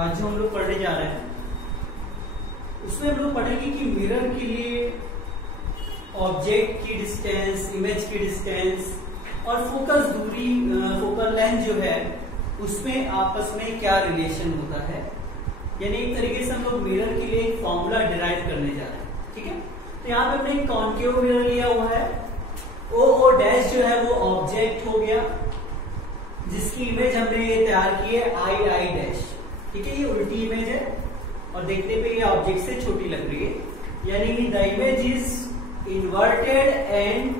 आज जो हम लोग पढ़ने जा रहे हैं उसमें हम लोग पढ़ेंगे कि मिरर के लिए ऑब्जेक्ट की डिस्टेंस, इमेज की डिस्टेंस और फोकस दूरी, फोकल लेंथ जो है उसमें आपस में क्या रिलेशन होता है। यानी एक तरीके से हम लोग मिरर के लिए एक फॉर्मूला डिराइव करने जा रहे हैं। ठीक है, तो यहाँ पे हमने कॉन्केव मिरर लिया हुआ है। ओ डैश जो है वो ऑब्जेक्ट हो गया जिसकी इमेज हमने ये तैयार की है आई डैश। ठीक है, ये उल्टी इमेज है और देखने पे ये ऑब्जेक्ट से छोटी लग रही है, यानी the image is inverted and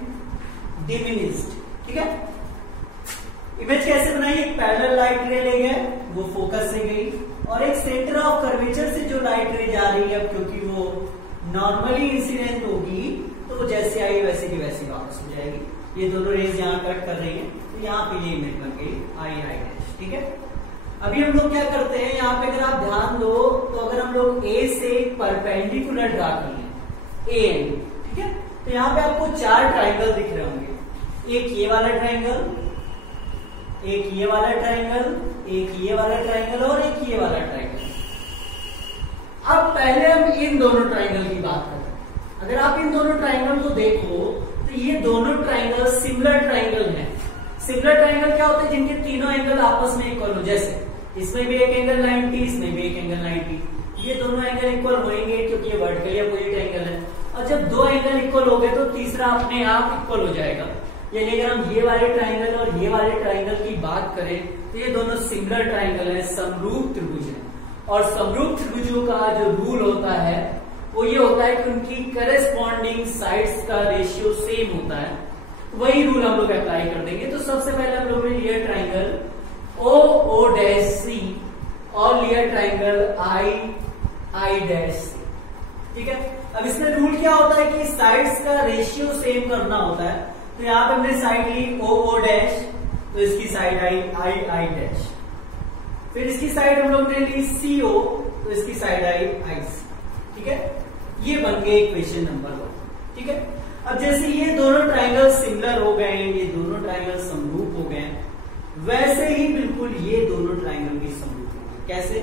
diminished. ठीक है, इमेज कैसे बनाई? एक पैरेलल लाइट रे ले गए, वो फोकस से गई और एक सेंटर ऑफ कर्वेचर से जो लाइट रे जा रही है, क्योंकि वो नॉर्मली इंसिडेंट होगी तो वो जैसे आई वैसे की वैसी वापस हो जाएगी। ये दोनों रेज यहाँ कट कर रही है तो यहाँ पे ये इमेज बन गई आई डैश। ठीक है, अभी हम लोग क्या करते हैं, यहाँ पे अगर आप ध्यान दो तो अगर हम लोग ए से परपेंडिकुलर ड्रा कर लें ए एन, ठीक है, तो यहाँ पे आपको चार ट्राइंगल दिख रहे होंगे। एक ये वाला ट्राइंगल, एक ये वाला ट्राइंगल, एक ये वाला ट्राइंगल और एक ये वाला ट्राइंगल। अब पहले हम इन दोनों ट्राइंगल की बात करते हैं। अगर आप इन दोनों ट्राइंगल को देखो तो ये दोनों ट्राइंगल सिमिलर ट्राइंगल हैं। सिमिलर ट्राइंगल क्या होते हैं? जिनके तीनों एंगल आपस में इक्वल हो। जैसे इसमें भी एक एंगल 90, इसमें भी एक एंगल 90। ये दोनों एंगल इक्वल होंगे क्योंकि ये वर्टिकल अपोजिट एंगल है। और जब दो एंगल इक्वल हो गए तो तीसरा अपने आप इक्वल हो जाएगा। यानी अगर हम ये वाले ट्राइंगल और ये वाले ट्राइंगल की बात करें तो ये दोनों सिमिलर ट्राइंगल है, समरूप त्रिभुज है। और समरूप त्रिभुजों का जो रूल होता है वो ये होता है कि उनकी करेस्पॉन्डिंग साइड्स का रेशियो सेम होता है। वही रूल हम लोग अप्लाई कर देंगे। तो सबसे पहले हम लोग ने लिया ट्राइंगल ओ डैश सी और लिया ट्राइंगल आई डैश सी। ठीक है, अब इसमें रूल क्या होता है कि साइड्स का रेशियो सेम करना होता है। तो यहाँ पे हमने साइड ली ओ डैश, तो इसकी साइड आई डैश। फिर इसकी साइड हम लोग ने ली सीओ, तो इसकी साइड आई सी। ठीक है, ये बन गए इक्वेशन नंबर 1। ठीक है, अब जैसे ये दोनों ट्राइंगल सिमिलर हो गए, ये दोनों ट्राइंगल समरूप हो गए, वैसे ही बिल्कुल ये दोनों ट्राइंगल भी समरूप हो गए। कैसे?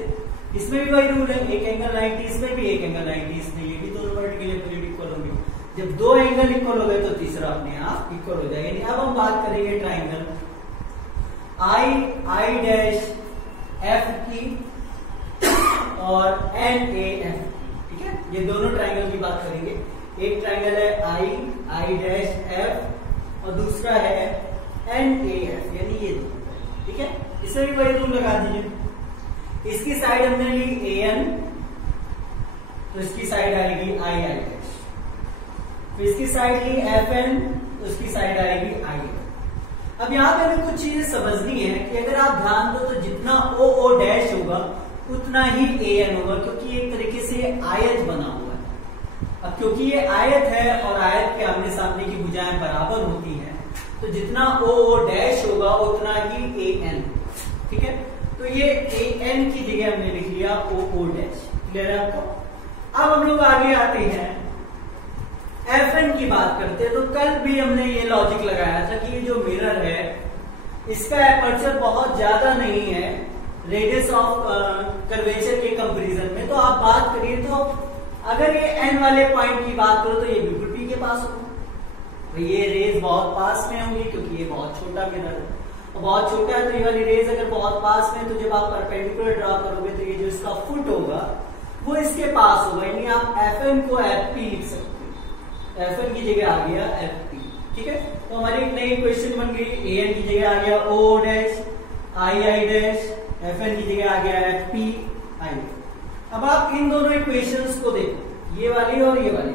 इसमें भी वही रूल है, एक एंगल 90, इसमें भी एक एंगल 90, इसमें ये भी दोनों वर्टिकल अपोजिट इक्वल होंगे। जब दो एंगल इक्वल हो गए तो तीसरा अपने आप इक्वल हो जाएगा। अब हम बात करेंगे ट्राइंगल आई डैश एफ की और एन ए एफ की। ठीक है, ये दोनों ट्राइंगल की बात करेंगे। एक ट्राइंगल है आई डैश एफ और दूसरा है एन ए एफ, यानी ये दोनों। ठीक है, इसमें भी वही रूल लगा दीजिए। इसकी साइड हमने ली ए एन, तो इसकी साइड आएगी आई डैश। फिर इसकी साइड ली एफ एन, तो इसकी साइड आएगी आई। अब यहाँ पे हमें कुछ चीजें समझनी है कि अगर आप ध्यान दो तो जितना ओ डैश होगा उतना ही ए एन होगा, क्योंकि एक तरीके से ये आयत बना हुआ है। अब क्योंकि ये आयत है और आयत के आमने सामने की भुजाएं बराबर होती हैं, तो जितना ओ डैश होगा उतना ही ए एन। ठीक है, तो ये ए एन की जगह हमने लिख लिया ओ डैश। क्लियर है आपको? अब हम लोग आगे आते हैं, एफ एन की बात करते हैं। तो कल भी हमने ये लॉजिक लगाया था कि ये जो मिरर है इसका एपर्चर बहुत ज्यादा नहीं है रेडियस ऑफ कर्वेचर के कंपैरिजन में। तो आप बात करिए तो अगर ये एन वाले पॉइंट की बात करो तो ये बिल्कुल पी के पास होगा, तो ये रेज बहुत पास में होंगी क्योंकि ये बहुत छोटा मिरर है। और बहुत छोटा है तो ये वाली रेज अगर बहुत पास में, तो जब आप परपेंडिकुलर ड्रॉ करोगे तो ये जो इसका फुट होगा वो इसके पास होगा। यानी आप एफ एन को एफ पी लिख सकते हो, एफ एन की जगह आ गया एफ पी। ठीक है, तो हमारी एक नई इक्वेशन बन गई। ए एन की जगह आ गया O dash I dash, F N की जगह आ गया एफ पी आई। अब आप इन दोनों इक्वेशंस को देखो, ये वाली और ये वाली।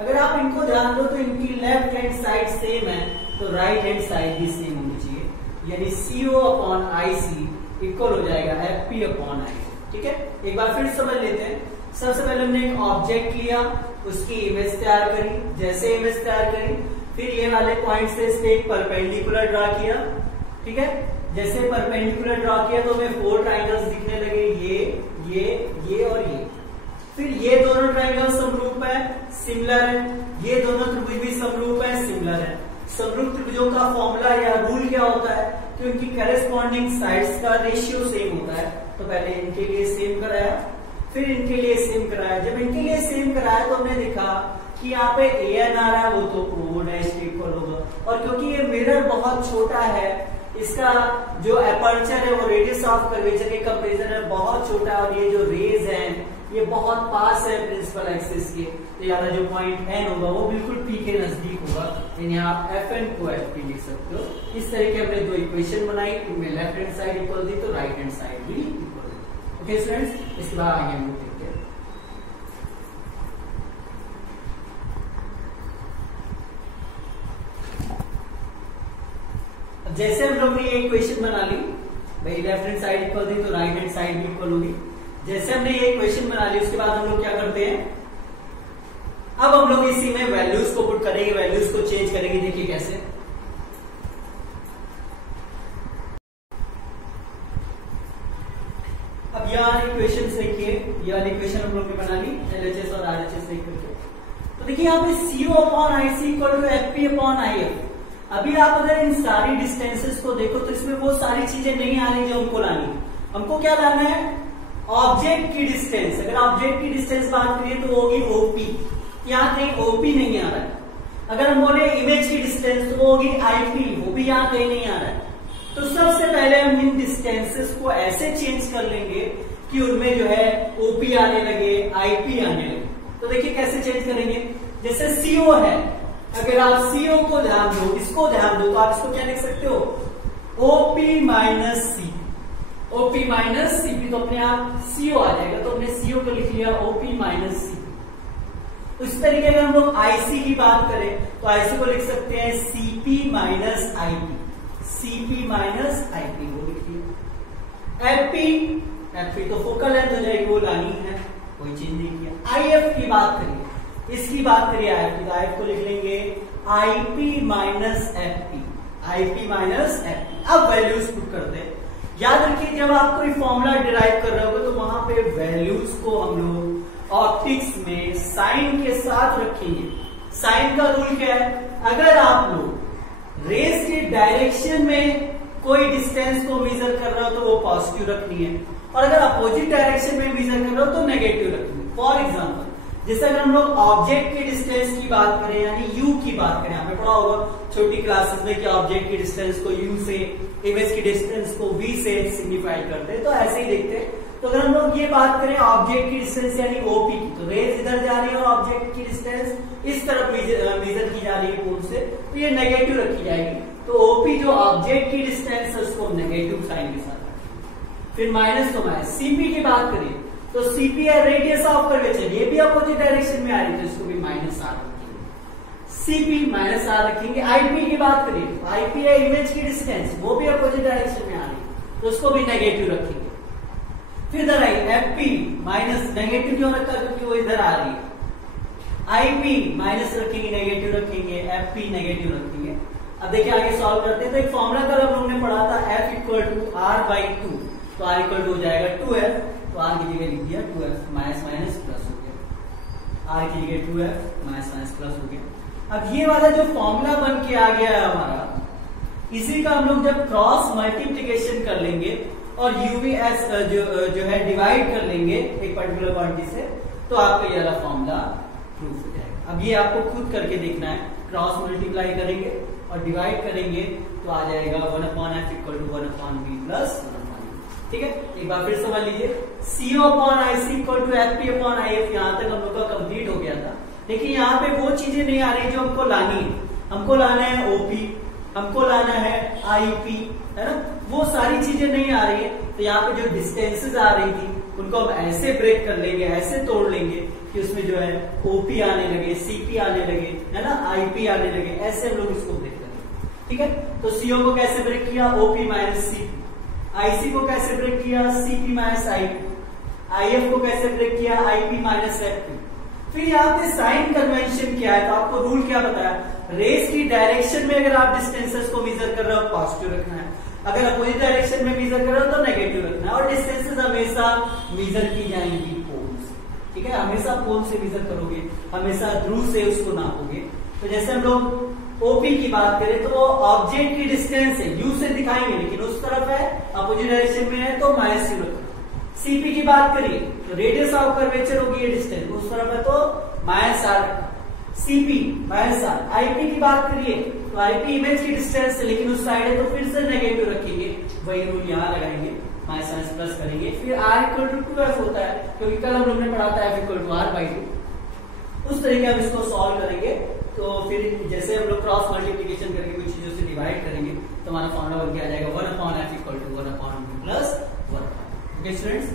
अगर आप इनको ध्यान दो तो इनकी लेफ्ट हैंड साइड सेम है, तो राइट हैंड साइड भी सेम होनी चाहिए। यानी CO upon I C equal हो जाएगा एफ पी अपॉन आई। ठीक है, एक बार फिर समझ लेते हैं। सबसे पहले हमने एक ऑब्जेक्ट लिया, उसकी इमेज तैयार करी। जैसे इमेज तैयार करी फिर ये वाले पॉइंट से इस पे एक परपेंडिकुलर ड्रॉ किया। ठीक है, जैसे परपेंडिकुलर ड्रॉ किया तो हमें 4 ट्राइंगल्स दिखने लगे, ये और ये। फिर ये दोनों ट्राइंगल समरूप है, सिमिलर है। ये दोनों त्रिभुज भी समरूप है, सिमिलर है। समरूप त्रिभुजों का फॉर्मूला या रूल क्या होता है कि उनकी करेस्पॉन्डिंग साइड्स का रेशियो सेम होता है। तो पहले इनके लिए सेम कराया, फिर इनके लिए सेम कराया। जब इनके लिए सेम कराया तो हमने देखा कि यहाँ पे an आ रहा है, वो तो ओ डैश के इक्वल होगा। और क्योंकि ये मिरर बहुत छोटा है, इसका जो एपर्चर है वो रेडियस ऑफ कर्वेचर के कंपैरिजन में बहुत छोटा है, और ये जो रेज हैं ये बहुत पास है प्रिंसिपल एक्सिस के, तो यहाँ जो पॉइंट n होगा वो बिल्कुल P के नजदीक होगा। यानी आप Fn को Fp लिख सकते हो। इस तरह के हमने दो इक्वेशन बनाई, इनमें लेफ्ट हैंड साइड इक्वल थी तो राइट हैंड साइड भी इक्वल थी। ओके स्टूडेंट्स, इसके बाद आगे हम लोग देखते हैं। जैसे हम लोग ने ये इक्वेशन बना ली, भाई लेफ्ट हैंड साइड इक्वल थी तो राइट हैंड साइड भी इक्वल होगी। जैसे हमने ये इक्वेशन बना ली, उसके बाद हम लोग क्या करते हैं, अब हम लोग इसी में वैल्यूज को पुट करेंगे, वैल्यूज को चेंज करेंगे। देखिए कैसे, अब ये वाली इक्वेशन देखिए, ये वाली इक्वेशन हम लोग ने बना ली LHS और RHS लिख करके। तो देखिए यहाँ पे CO upon IC equal to FP upon IF। अभी आप अगर इन सारी डिस्टेंसेस को देखो तो इसमें वो सारी चीजें नहीं आ रही जो हमको लानी। हमको क्या लाना है, ऑब्जेक्ट की डिस्टेंस। अगर ऑब्जेक्ट की डिस्टेंस बात करिए तो होगी OP, यहाँ कहीं OP नहीं आ रहा है। अगर हम बोले इमेज की डिस्टेंस तो वो होगी IP, वो भी यहाँ कहीं नहीं आ रहा है। तो सबसे पहले हम इन डिस्टेंसेस को ऐसे चेंज कर लेंगे कि उनमें जो है OP आने लगे, IP आने लगे। तो देखिए कैसे चेंज करेंगे, जैसे CO है, अगर आप CO को ध्यान दो, इसको ध्यान दो, तो आप इसको क्या लिख सकते हो, OP minus CP। OP minus CP तो अपने आप CO आ जाएगा, तो हमने CO को लिख लिया OP माइनस CP। तो इस तरीके अगर हम लोग IC की बात करें तो IC को लिख सकते हैं CP minus IP, CP minus IP वो लिख लिया। FP तो फोकल लेंथ हो जाएगी, वो लानी है, कोई चेंज नहीं किया। IF की बात करिए, इसकी बात करिए IF की, तो IF को लिख लेंगे IP minus FP, IP minus FP। अब वैल्यूज पुट करते हैं। याद रखिए जब आप कोई फॉर्मूला डिराइव कर रहे होगे तो वहां पे वैल्यूज को हम लोग ऑप्टिक्स में साइन के साथ रखेंगे। साइन का रूल क्या है, अगर आप लोग रेज की डायरेक्शन में कोई डिस्टेंस को मेजर कर रहे हो तो वो पॉजिटिव रखनी है, और अगर अपोजिट डायरेक्शन में मेजर कर रहे हो तो नेगेटिव रखनी है। फॉर एग्जाम्पल जैसे अगर हम लोग ऑब्जेक्ट की डिस्टेंस की बात करें, यानी U की बात करें, आपने पढ़ा होगा छोटी क्लासेस में कि ऑब्जेक्ट की डिस्टेंस को U से, इमेज की डिस्टेंस को V से सिग्निफाई करते हैं, तो ऐसे ही देखते हैं। तो अगर हम लोग ये बात करें ऑब्जेक्ट की डिस्टेंस यानी OP की, तो रेज इधर जा रही है और ऑब्जेक्ट की डिस्टेंस इस तरफ मेजर की जा रही है कोण से, तो ये नेगेटिव रखी जाएगी। तो OP जो ऑब्जेक्ट की डिस्टेंस है उसको नेगेटिव साइन के साथ रखेंगे। फिर माइनस तो माइनस। CP की बात करिए तो CP है रेडियस ऑफ कर्वेचर, ये भी अपोजिट डायरेक्शन में आ रही है तो इसको भी माइनस R रखेंगे, CP माइनस R रखेंगे। IP की बात करिए तो IP है इमेज की डिस्टेंस, वो भी अपोजिट डायरेक्शन में आ रही है तो उसको भी नेगेटिव रखेंगे। फिर इधर आई FP माइनस, नेगेटिव क्यों रखा, क्योंकि वो इधर आ रही है। IP माइनस रखेंगे, नेगेटिव रखेंगे, FP नेगेटिव रखेंगे। अब देखिए आगे सॉल्व करते हैं। तो एक फॉर्मूला कल हम लोग ने पढ़ा था F इक्वल टू R/2, तो R इक्वल टू हो जाएगा 2F, तो R की जगह लिख दिया 2F, माइनस माइनस प्लस हो गया, R की जगह 2F माइनस माइनस प्लस हो गया। अब ये वाला जो फॉर्मूला बन के आ गया है हमारा, इसी का हम लोग जब क्रॉस मल्टीप्लीकेशन कर लेंगे और UVS जो है डिवाइड कर लेंगे एक पर्टिकुलर क्वांटिटी से, तो आपका ये वाला फॉर्मूला प्रूफ हो जाएगा। अब ये आपको खुद करके देखना है, क्रॉस मल्टीप्लाई करेंगे और डिवाइड करेंगे तो आ जाएगा 1/f equal to 1/b plus 1/e। ठीक है, एक बार फिर समझ लीजिए, CO upon IC equal to FP upon IF। यहाँ तक हम लोग का कंप्लीट हो गया था। देखिए यहाँ पे वो चीजें नहीं आ रही जो हमको लानी है। हमको लाना है OP, हमको लाना है IP, है ना, वो सारी चीजें नहीं आ रही है। तो यहाँ पे जो डिस्टेंसेस आ रही थी उनको हम ऐसे ब्रेक कर लेंगे, ऐसे तोड़ लेंगे कि उसमें जो है OP आने लगे, CP आने लगे, है ना, IP आने लगे, ऐसे हम लोग इसको ब्रेक करेंगे। ठीक है, तो CO को कैसे ब्रेक किया, OP माइनस CP। IC को कैसे ब्रेक किया, CP माइनस IP। IF को कैसे ब्रेक किया, IP माइनस FP। फिर यहाँ पे साइन कन्वेंशन क्या है, तो आपको रूल क्या बताया, रेज की डायरेक्शन में अगर आप डिस्टेंसेस को मेजर कर रहे हो पॉजिटिव रखना है, अगर अपोजिट डायरेक्शन में मेजर कर रहे हो तो नेगेटिव रखना है, और डिस्टेंसेस हमेशा मेजर की जाएंगी पोल से। ठीक है, हमेशा पोल से मेजर करोगे, हमेशा ध्रुव से उसको नापोगे। तो जैसे हम लोग OP की बात करें तो वो ऑब्जेक्ट की डिस्टेंस है, U से दिखाएंगे, लेकिन उस तरफ है, अपोजिट डायरेक्शन में है तो माइनस U रखो। सीपी की बात करिए तो रेडियस ऑफ कर्वेचर होगी ये डिस्टेंस, उस तरफ है तो -r सीपी -r। आईपी की बात करिए तो आईपी इमेज की डिस्टेंस है, लेकिन उस साइड है तो फिर से नेगेटिव रखेंगे, वही रूल यहाँ लगाएंगे, -+ करेंगे, फिर r = 2f होता है, क्योंकि कल हम लोग ने पढ़ा था f = r/2। उस तरीके हम इसको सॉल्व करेंगे। तो फिर जैसे हम लोग क्रॉस मल्टीप्लिकेशन करके कुछ चीजों से डिवाइड करेंगे तो हमारा फॉर्मूला बन के आ जाएगा 1/f = 1/v + 1। ओके स्टूडेंट्स,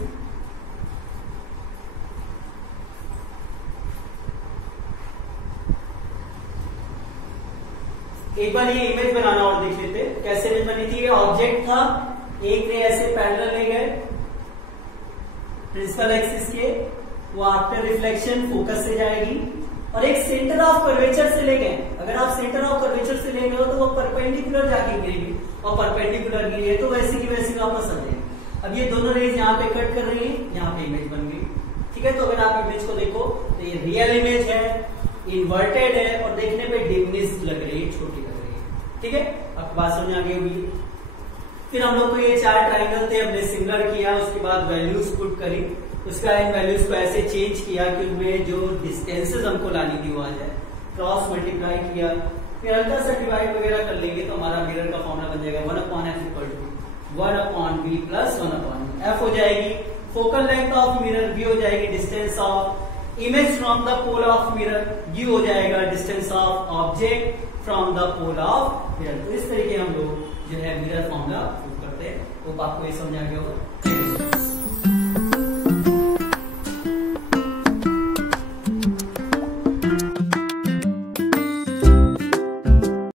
एक बार ये इमेज बनाना और देख लेते हैं कैसे इमेज बनी थी। ये ऑब्जेक्ट था, एक रे ऐसे पैरेलल ले गए प्रिंसिपल एक्सिस के, वो आफ्टर रिफ्लेक्शन फोकस से जाएगी, और एक सेंटर ऑफ कर्वेचर से ले गए। अगर आप सेंटर ऑफ कर्वेचर से ले गए हो तो वो परपेंडिकुलर जाके गिरेगी, और परपेंडिकुलर गिरी है तो वैसे की वैसी वापस आ जाएगी। अब ये दोनों रेज यहाँ पे कट कर रही है, यहाँ पे इमेज बन गई, ठीक है। तो अगर आप इमेज को देखो तो ये रियल इमेज है, इन्वर्टेड है, और देखने पे डिमिनिश लग रही है, छोटी लग रही है, ठीक है। अब बात समझ आ गई होगी। फिर हम लोग को ये 4 ट्राइंगल थे, हमने सिमिलर किया, उसके बाद वैल्यूज पुट करी, उसका इन वैल्यूज को ऐसे चेंज किया कि उनमें जो डिस्टेंसेस हमको लानी थी वो आ जाए, क्रॉस मल्टीप्लाई किया, फिर हल्का सा डिवाइड वगैरह कर लेंगे तो हमारा मिरर का फॉर्मूला बन जाएगा 1/f = 1/v + 1/v। f हो जाएगी focal length of mirror, v हो जाएगी distance of image from the pole of mirror, u हो जाएगा distance of object from the pole of mirror. तो इस तरीके हम लोग जो है मिरर फॉर्मूला प्रूव करते हैं। तो आपको ये समझ आ गया होगा।